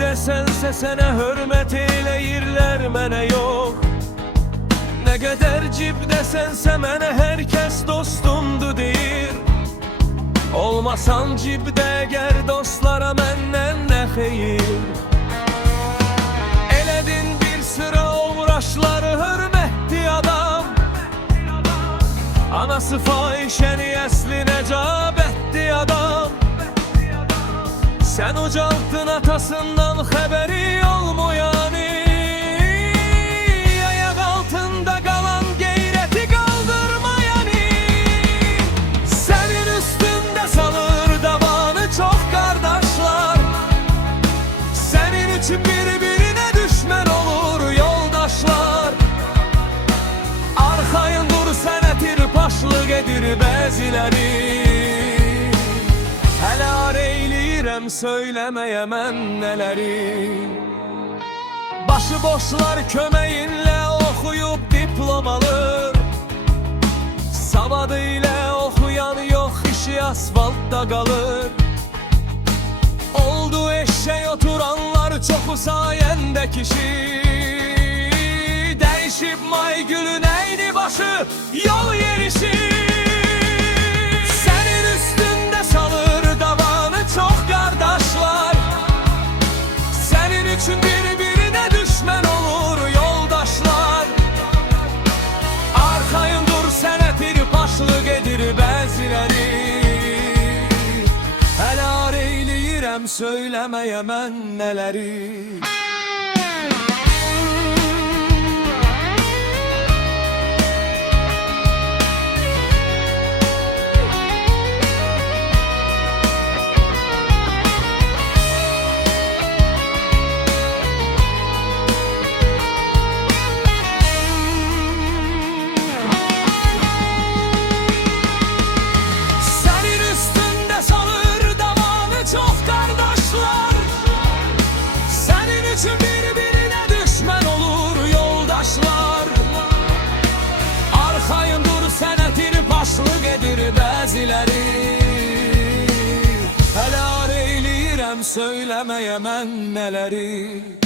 desənsə sənə hörmət eləyirlər, mənə yox. Nə qədər cib desənsə mənə hər kəs dostumdu deyir. Olmasan cibdə əgər dostlara məndən nə xeyir. Elədin bir sıra uğraşları, hörmətli adam. Anası fahişəni, əsli nəcabətli adam. Sən ucaltdın atasından xəbəri olmayanı. Ayak altında qalan qeyrəti qaldırmayanı. Sənin üstündə salır davanı çox qardaşlar. Sənin üçün bir-birinə düşmən olur yoldaşlar. Arxayın dur, sənə tirpaşlıq edir bəziləri. Hələ eyləyirəm söyləməyə mən nələri. Başıboşlar köməyinlə oxuyub diplom alır. Savadı ilə oxuyan yox, işi asfaltda qalır. Oldu eşək oturanlar çoxu sayəndə kişi. Dəyişib may gülün əyni başı, yol yerişi. Sənin üstündə salır davanı çox qardaşlar. Sənin üçün bir-birinə düşmən olur yoldaşlar. Arxayın dur, sənə tirpaşlıq edir bəziləri. Hələ eyləyirəm söyləməyə mən nələri. Bir-birinə düşmən olur yoldaşlar. Arxayın dur, sənə tirpaşlıq edir bəziləri. Hələ eyləyirəm söyləməyə mən nələri.